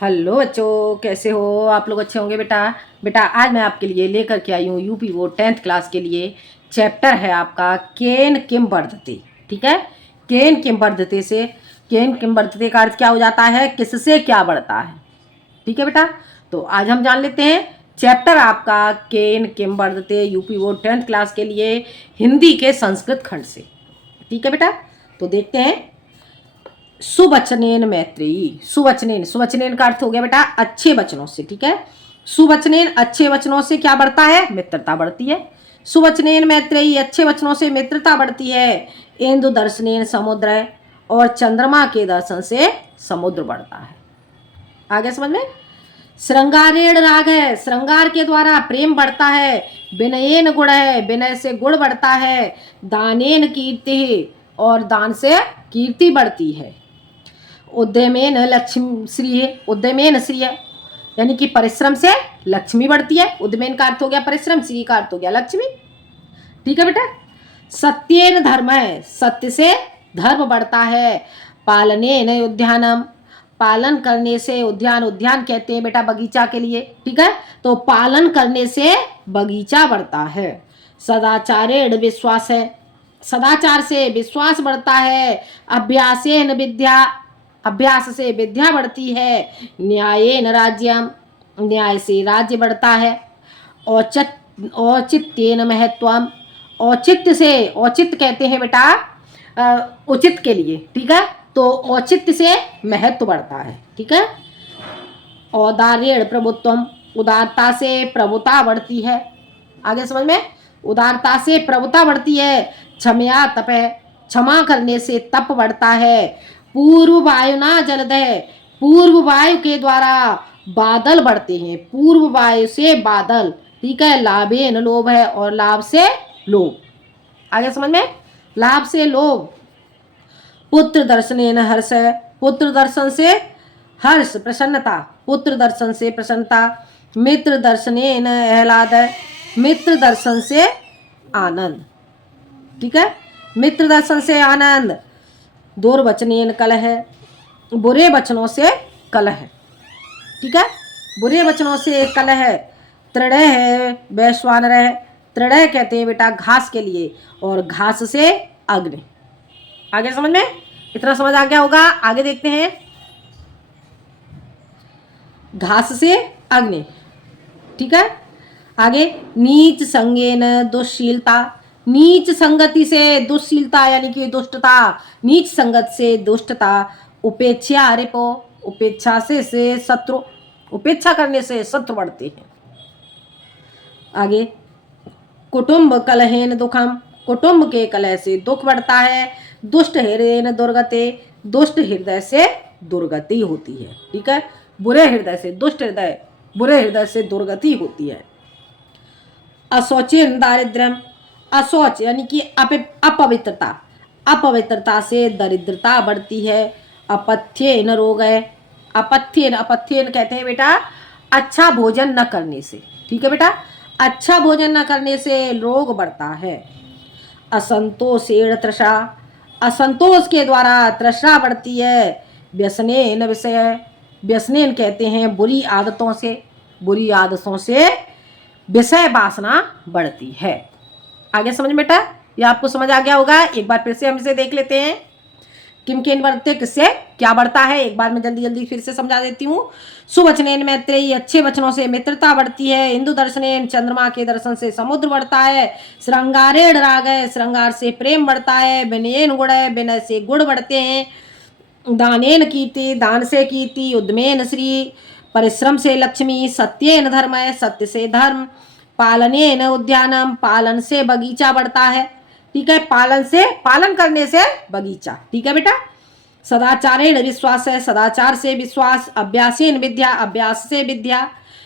Hello बच्चों, कैसे हो आप लोग? अच्छे होंगे बेटा। बेटा आज मैं आपके लिए लेकर के आई हूँ यूपी बोर्ड 10th क्लास के लिए। चैप्टर है आपका केन किम वर्धते। ठीक है, केन किम वर्धते से केन किम वर्धते का अर्थ क्या हो जाता है? किससे क्या बढ़ता है। ठीक है बेटा, तो आज हम जान लेते हैं चैप्टर आपका केन किम वर्धते यूपी बोर्ड 10th क्लास के लिए हिंदी के संस्कृत खंड से। ठीक है बेटा, तो देखते हैं। सुवचनेन मैत्रेयी। सुवचनेन, सुवचनेन का अर्थ हो गया बेटा अच्छे वचनों से। ठीक है, सुवचनेन अच्छे वचनों से क्या बढ़ता है? मित्रता बढ़ती है। सुवचनेन मैत्रेयी अच्छे वचनों से मित्रता बढ़ती है। इंदु दर्शनेन समुद्र, और चंद्रमा के दर्शन से समुद्र बढ़ता है। आगे समझ में। श्रृंगारेण राग है, श्रृंगार के द्वारा प्रेम बढ़ता है। विनयेन गुण है, विनय से गुण बढ़ता है। दानेन कीर्ति, और दान से कीर्ति बढ़ती है। उद्यमेन लक्ष्मी श्री, उद्यमेन श्री यानी कि परिश्रम से लक्ष्मी बढ़ती है। उद्यमेन का अर्थ हो गया परिश्रम, श्री का अर्थ हो गया लक्ष्मी। ठीक है बेटा। सत्येन धर्म है, सत्य से धर्म बढ़ता है। पालनेन उद्यानम, पालन करने से उद्यान, उद्यान कहते हैं बेटा बगीचा के लिए। ठीक है, तो पालन करने से बगीचा बढ़ता है। सदाचारेण विश्वास है, सदाचार से विश्वास बढ़ता है। अभ्यासेन विद्या, अभ्यास से विद्या बढ़ती है। न्यायेन राज्यम, न्याय से राज्य बढ़ता है। औचित्येन महत्वम, औचित्य से, औचित्य कहते हैं बेटा उचित के लिए। ठीक है, तो औचित्य से महत्व बढ़ता है। ठीक है। औदार्यण प्रभुत्वम, उदारता से प्रभुता बढ़ती है। आगे समझ में। उदारता से प्रभुता बढ़ती है। क्षमया तप है, क्षमा करने से तप बढ़ता है। पूर्व वायुना जलदय, पूर्व वायु के द्वारा बादल बढ़ते हैं। पूर्व वायु से बादल। ठीक है। लाभेन लोभ है, और लाभ से लोभ। आगे समझ में। लाभ से लोभ। पुत्र दर्शनेन हर्ष है, पुत्र दर्शन से हर्ष प्रसन्नता, पुत्र दर्शन से प्रसन्नता। मित्र दर्शनेन आह्लाद है, मित्र दर्शन से आनंद। ठीक है, मित्र दर्शन से आनंद। दुर्वचनेन कलह है, बुरे वचनों से कलह है। ठीक है, बुरे वचनों से कलह है। तृणय है, वैश्वानर है। तृणय कहते हैं बेटा घास के लिए, और घास से अग्नि। आगे समझ में, इतना समझ आ गया होगा। आगे देखते हैं। घास से अग्नि। ठीक है, आगे नीच संगेन दुश्शीलता, नीच संगति से दुश्शीलता यानी कि दुष्टता, नीच संगत से दुष्टता। उपेक्षा रिपो, उपेक्षा से शत्रु, उपेक्षा करने से शत्रु बढ़ते हैं। आगे कुटुंब कलहेन दुखम, कुटुंब के कलह से दुख बढ़ता है। दुष्ट हृदय दुर्गति, दुष्ट हृदय से दुर्गति होती है। ठीक है, बुरे हृदय से, दुष्ट हृदय, बुरे हृदय से दुर्गति होती है। अशौचेन दारिद्र्यम, अशौच यानी कि अपवित्रता, अपवित्रता से दरिद्रता बढ़ती है। अपथ्येन रोग है, अपथ्येन, अपथ्येन कहते हैं बेटा अच्छा भोजन न करने से। ठीक है बेटा, अच्छा भोजन न करने से रोग बढ़ता है। असंतोषेण तृषा, असंतोष के द्वारा तृष्णा बढ़ती है। व्यसनेन विषय, व्यसनेन कहते हैं बुरी आदतों से, बुरी आदतों से विषय वासना बढ़ती है। आगे समझ बेटा, ये आपको समझ आ गया होगा। एक बार फिर से हम इसे देख लेते हैं। किम केन बढ़ते, किससे क्या बढ़ता है, एक बार मैं जल्दी जल्दी फिर से समझा देती हूँ। सुवचनेन मैत्रेयी, अच्छे वचनों से मित्रता बढ़ती है। इंदु दर्शनेन, चंद्रमा के दर्शन से समुद्र बढ़ता है। श्रृंगारेण राग है, श्रृंगार से प्रेम बढ़ता है। विनयेन गुण है, विनय से गुण बढ़ते हैं। दानेन कीर्ति, दान से कीर्ति। उद्यमेन श्री, परिश्रम से लक्ष्मी। सत्येन धर्म है, सत्य से धर्म। पालनेन उद्यानम, पालन से बगीचा बढ़ता है। ठीक है, पालन से, पालन करने से बगीचा। ठीक है बेटा। सदाचारेण विश्वास है, सदाचार से विश्वास। अभ्यासेन विद्या, अभ्यास से विद्या।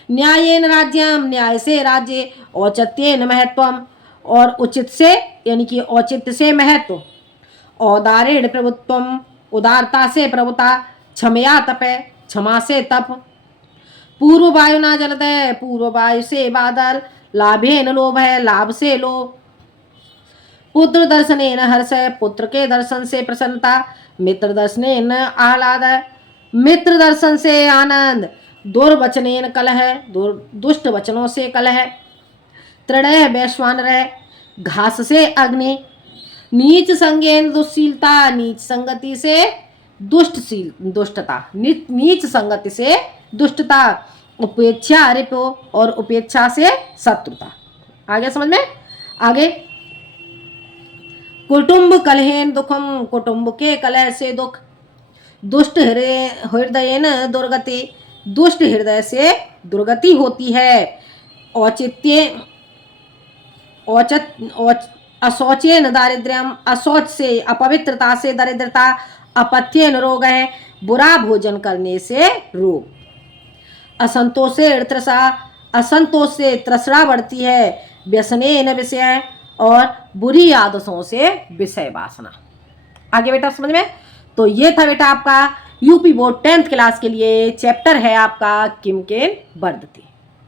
न्यायेन राज्यम, न्याय से राज्य। औचित्येन महत्वम, और उचित से यानी कि औचित्य से महत्व। औदारेण प्रभुत्वम, उदारता से प्रभुता। क्षमया तप है, क्षमा से तप। पूर्व वायु ना जलद है, पूर्व वायु से बादल। लाभेन लोभ है, लाभ से लोभ। पुत्र दर्शनेन हर्ष है, पुत्र के दर्शन से प्रसन्नता। मित्र दर्शनेन आह्लाद है, मित्र दर्शन से आनंद, दुर्वचनेन कलह, दुष्ट वचनों से कलह, तृणय वैश्वानरः, घास से अग्नि, नीच संगेन दुश्शीलता, नीच संगति से दुष्टता, नीच संगति से दुष्टता, उपेक्षा रिपो और उपेक्षा से शत्रुता। आगे समझ में? आगे कुटुंब कलहेन दुखम, कुटुंब के कलह से दुख, दुष्ट हृदयेन दुर्गति, दुष्ट हृदय से दुर्गति होती है। औचित्य अशौचेन दारिद्र्यम, अशौच से अपवित्रता से दरिद्रता, अपथ्येन रोग है, बुरा भोजन करने से रोग, असंतोष से तृषा, असंतोष से तृष्णा बढ़ती है, व्यसनेन विषय और बुरी आदतों से विषय वासना। आगे बेटा समझ में? तो ये था बेटा आपका यूपी बोर्ड 10th क्लास के लिए चैप्टर है आपका किम केन वर्धते।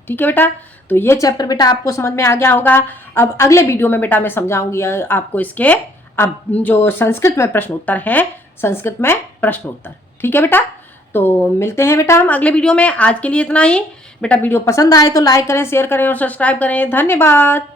ठीक है बेटा, तो ये चैप्टर बेटा आपको समझ में आ गया होगा। अब अगले वीडियो में बेटा मैं समझाऊंगी आपको इसके अब जो संस्कृत में प्रश्न उत्तर हैं, संस्कृत में प्रश्न उत्तर। ठीक है बेटा, तो मिलते हैं बेटा हम अगले वीडियो में। आज के लिए इतना ही बेटा। वीडियो पसंद आए तो लाइक करें, शेयर करें और सब्सक्राइब करें। धन्यवाद।